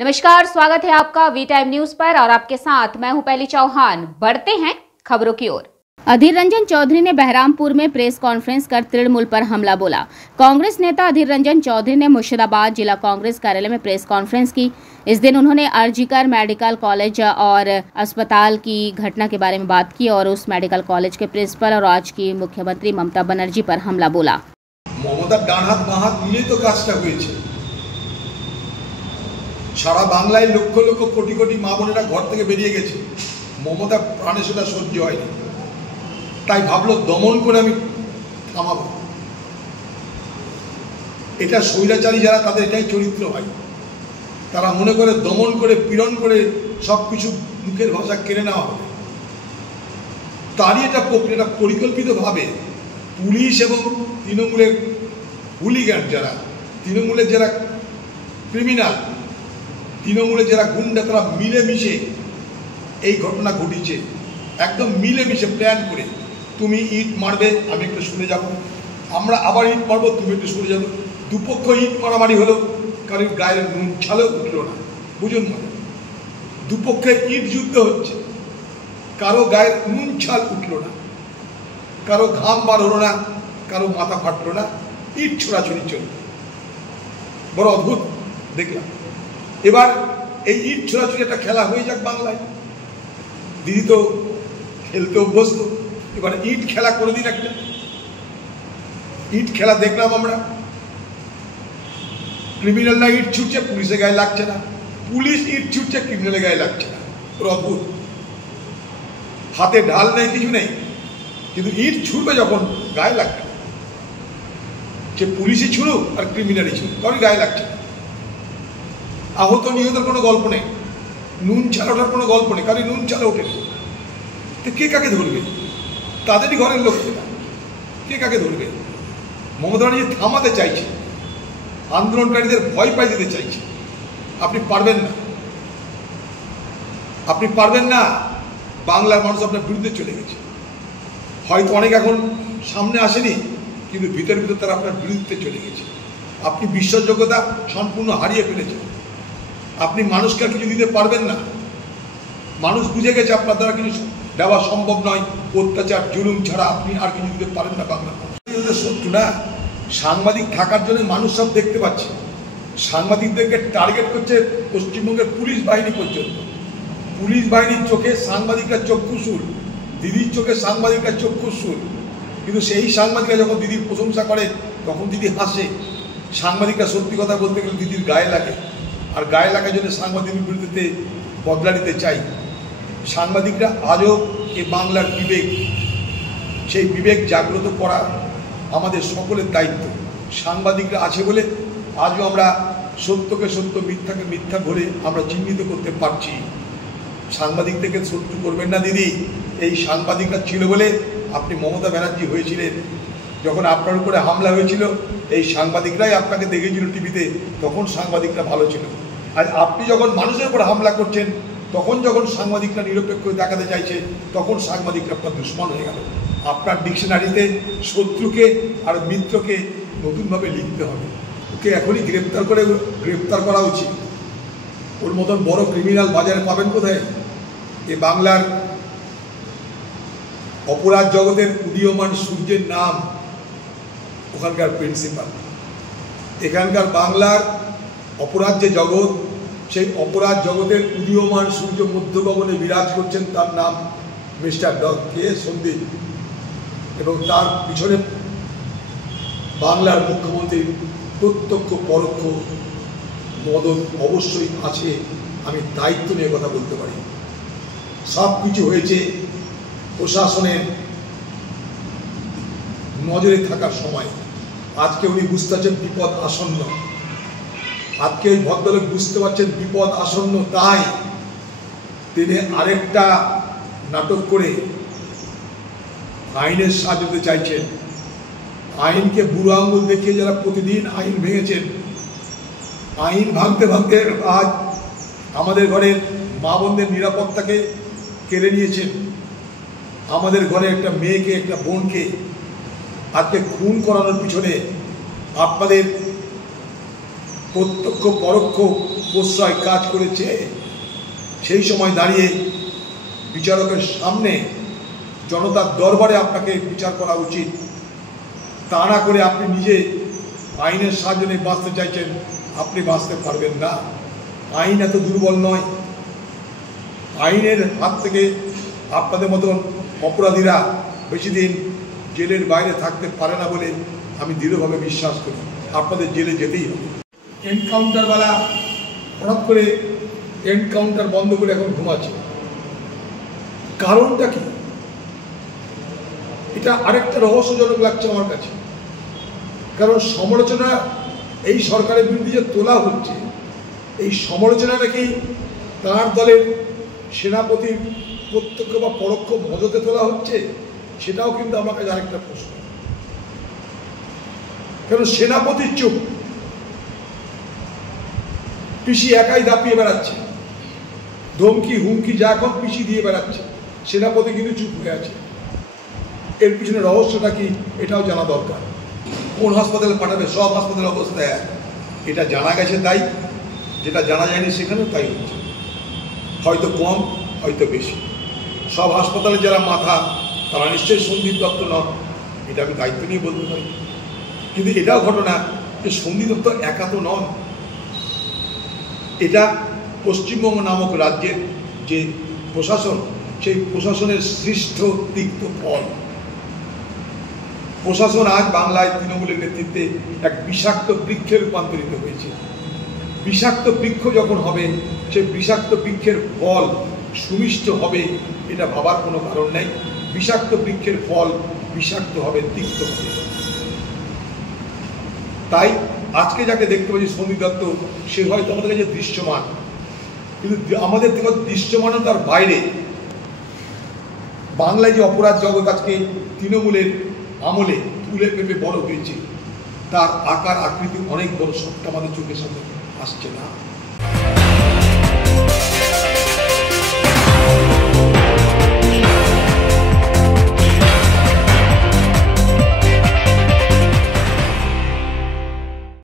नमस्कार, स्वागत है आपका वी टाइम न्यूज पर और आपके साथ मैं हूं पहली चौहान। बढ़ते हैं खबरों की ओर। अधीर रंजन चौधरी ने बहरामपुर में प्रेस कॉन्फ्रेंस कर तृणमूल पर हमला बोला। कांग्रेस नेता अधीर रंजन चौधरी ने मुर्शिदाबाद जिला कांग्रेस कार्यालय में प्रेस कॉन्फ्रेंस की। इस दिन उन्होंने आरजीकर मेडिकल कॉलेज और अस्पताल की घटना के बारे में बात की और उस मेडिकल कॉलेज के प्रिंसिपल और आज की मुख्यमंत्री ममता बनर्जी पर हमला बोला। ममता डान हाथ बां हाथ मिले तो काजटा হয়েছে। সারা বাংলায় লক্ষ লক্ষ কোটি কোটি মা বোনেরা ঘর থেকে বেরিয়ে গেছে, মমতা প্রাণে সেটা সহ্য হয়নি, তাই ভাবলো দমন করে আমি থামাবো। এটা স্বৈরাচারী যারা তাদের এটাই চরিত্র হয়, তারা মনে করে দমন করে পীড়ন করে সব কিছু মুখের ভাষা কেড়ে নেওয়া হবে। তারই এটা প্রক্রিয়াটা পরিকল্পিতভাবে পুলিশ এবং তৃণমূলের হুলিগান যারা, তৃণমূলের যারা ক্রিমিনাল, তৃণমূলের যারা গুন্ডা, তারা মিলেমিশে এই ঘটনা ঘটিয়েছে। একদম মিলেমিশে প্ল্যান করে, তুমি ইট মারবে আমি একটু শুনে যাব, আমরা আবার ইট মারবো তুমি একটু শুনে যাবো। দুপক্ষ ইট মারামারি হলো, কারোর গায়ের নুন ছালেও উঠলো না। বুঝুন, মানে দুপক্ষে ইট যুদ্ধ হচ্ছে, কারো গায়ের নুন ছাল উঠলো না, কারো ঘাম বার হলো না, কারো মাথা ফাটলো না, ইট ছোড়াছড়ি চলল। বড় অদ্ভুত দেখলাম। এবার এই ইট ছোড়াছড়ি একটা খেলা হয়ে যাক বাংলায়। দিদি তো খেলতে অভ্যস্ত, এবার ইট খেলা করে দিন একটা। ইট খেলা দেখলাম আমরা, ক্রিমিনালরা ইট ছুটছে, পুলিশের গায়ে লাগছে না, পুলিশ ইট ছুটছে, ক্রিমিনালের গায়ে লাগছে না। অদ্ভুত, হাতে ঢাল নেই, কিছু নেই, কিন্তু ইট ছুটবে যখন গায়ে লাগবে, সে পুলিশই ছুড়ুক আর ক্রিমিনালই ছুড়ুক, কারোর গায়ে লাগছে না। আহত নিহতের কোনো গল্প নেই, নুন ছালা ওঠার কোনো গল্প নেই, কারণ নুন ছালা ওঠেনি। তো কে কাকে ধরবে? তাদেরই ঘরের লোক, কে কাকে ধরবে? মমতা ব্যানার্জি থামাতে চাইছে, আন্দোলনকারীদের ভয় পাই দিতে চাইছে। আপনি পারবেন না, আপনি পারবেন না। বাংলার মানুষ আপনার বিরুদ্ধে চলে গেছে, হয়তো অনেক এখন সামনে আসেনি, কিন্তু ভিতর ভিতর তারা আপনার বিরুদ্ধে চলে গেছে। আপনি বিশ্বাসযোগ্যতা সম্পূর্ণ হারিয়ে ফেলেছেন। আপনি মানুষকে আর কিছু দিতে পারবেন না। মানুষ বুঝে গেছে আপনার দ্বারা কিছু দেওয়া সম্ভব নয়, অত্যাচার জুলুম ছাড়া আপনি আর কিছু দিতে পারেন না। বাংলা শত্রু না, সাংবাদিক থাকার জন্য মানুষ সব দেখতে পাচ্ছে। সাংবাদিকদেরকে টার্গেট করছে পশ্চিমবঙ্গের পুলিশ বাহিনী পর্যন্ত। পুলিশ বাহিনীর চোখে সাংবাদিকরা চক্ষুশূল, দিদির চোখে সাংবাদিকরা চক্ষুশূল, কিন্তু সেই সাংবাদিকরা যখন দিদির প্রশংসা করে তখন দিদি হাসে। সাংবাদিকরা সত্যি কথা বলতে গেলে দিদির গায়ে লাগে, আর গায়ে লাগার জন্য সাংবাদিকের বিরুদ্ধে বদলা নিতে চাই। সাংবাদিকরা আজও এ বাংলার বিবেক, সেই বিবেক জাগ্রত করা আমাদের সকলের দায়িত্ব। সাংবাদিকরা আছে বলে আজও আমরা সত্যকে সত্য, মিথ্যাকে মিথ্যা ধরে আমরা চিহ্নিত করতে পারছি। সাংবাদিকদেরকে শত্রু করবেন না দিদি। এই সাংবাদিকরা ছিল বলে আপনি মমতা ব্যানার্জি হয়েছিলেন। যখন আপনার উপরে হামলা হয়েছিল এই সাংবাদিকরাই আপনাকে দেখেছিল টিভিতে, তখন সাংবাদিকরা ভালো ছিল। আর আপনি যখন মানুষের উপর হামলা করছেন, তখন যখন সাংবাদিকরা নিরপেক্ষ দেখাতে চাইছে, তখন সাংবাদিকরা আপনার দুশ্মন হয়ে গেল। আপনার ডিকশনারিতে শত্রুকে আর মিত্রকে নতুনভাবে লিখতে হবে। ওকে এখনই গ্রেপ্তার করা উচিত। ওর মতন বড় ক্রিমিনাল বাজারে পাবেন কোথায়? এ বাংলার অপরাধ জগতের উদীয়মান সূর্যের নাম ওখানকার প্রিন্সিপাল। এখানকার বাংলার অপরাধ যে জগৎ, সেই অপরাধ জগতের উদীয়মান সূর্য মধ্যগগনে বিরাজ করছেন, তার নাম মিস্টার কে সন্দীপ। এবং তার পিছনে বাংলার মুখ্যমন্ত্রীর প্রত্যক্ষ পরোক্ষ মদত অবশ্যই আছে। আমি দায়িত্ব নিয়ে কথা বলতে পারি। সব কিছু হয়েছে প্রশাসনের নজরে থাকার সময়। আজকে উনি বুঝতে পারছেন বিপদ আসন্ন, আজকে ওই ভদ্রলোক বুঝতে পারছেন বিপদ আসন্ন, তাই তিনি আরেকটা নাটক করে আইনের সাহায্য দিতে চাইছেন। আইনকে বুড়ো আঙুল দেখিয়ে যারা প্রতিদিন আইন ভেঙেছেন, আইন ভাঙতে ভাঙতে আজ আমাদের ঘরের মা বোনদের নিরাপত্তাকে কেড়ে নিয়েছেন। আমাদের ঘরে একটা মেয়েকে, একটা বোনকে আজকে খুন করানোর পিছনে আপনাদের প্রত্যক্ষ পরোক্ষ প্রশ্রয় কাজ করেছে, সেই সময় দাঁড়িয়ে বিচারকের সামনে জনতার দরবারে আপনাকে বিচার করা উচিত। তা না করে আপনি নিজে আইনের সাহায্য নিয়ে বাঁচতে চাইছেন, আপনি বাঁচতে পারবেন না। আইন এত দুর্বল নয়। আইনের হাত থেকে আপনাদের মতন অপরাধীরা বেশি দিন জেলের বাইরে থাকতে পারে না বলে আমি দৃঢ়ভাবে বিশ্বাস করি। আপনাদের জেলে যেতেই হবে। এনকাউন্টারওয়ালা হঠাৎ করে এনকাউন্টার বন্ধ করে এখন ঘুমাচ্ছে, কারণটা কি? এটা আরেকটা রহস্যজনক লাগছে আমার কাছে। কারণ সমালোচনা এই সরকারের বিরুদ্ধে যে তোলা হচ্ছে, এই সমালোচনাটা কি তার দলের সেনাপতির প্রত্যক্ষ বা পরোক্ষ মদতে তোলা হচ্ছে? সেটাও কিন্তু আমার কাছে আরেকটা প্রশ্ন। কারণ সেনাপতির চুপ, পিসি একাই দাপিয়ে বেড়াচ্ছে, ধমকি হুমকি যা এখন পিসি দিয়ে বেড়াচ্ছে, সেনাপতি কিন্তু চুপ হয়ে আছে। এর পিছনে রহস্যটা কি এটাও জানা দরকার। কোন হাসপাতালে পাঠাবে? সব হাসপাতালের অবস্থা এক। এটা জানা গেছে তাই, যেটা জানা যায়নি সেখানেও তাই হচ্ছে, হয়তো কম হয়তো বেশি। সব হাসপাতালে যারা মাথা তারা নিশ্চয়ই সন্দীপ দত্ত নন, এটা আমি দায়িত্ব নিয়ে বলতে পারি। কিন্তু এটাও ঘটনা যে সন্দীপ দত্ত একা তো নন। এটা পশ্চিমবঙ্গ নামক রাজ্যের যে প্রশাসন, সেই প্রশাসনের সৃষ্ট তিক্ত ফল। প্রশাসন আজ বাংলায় তৃণমূলের নেতৃত্বে এক বিষাক্ত বৃক্ষে রূপান্তরিত হয়েছে। বিষাক্ত বৃক্ষ যখন হবে, সেই বিষাক্ত বৃক্ষের ফল সুমিষ্ট হবে, এটা ভাবার কোনো কারণ নেই। বিষাক্ত বৃক্ষের ফল বিষাক্ত হবে, তিক্ত হবে। তাই আজকে যাকে দেখতে পাচ্ছি সন্দীপ দত্ত, সে হয়তো আমাদের কাছে দৃশ্যমান, কিন্তু আমাদের থেকে দৃশ্যমানতার বাইরে বাংলায় যে অপরাধ জগৎ আজকে তৃণমূলের আমলে তুলে পেপে বড় হয়েছে, তার আকার আকৃতি অনেক বড়, সবটা আমাদের চোখের সামনে আসছে না।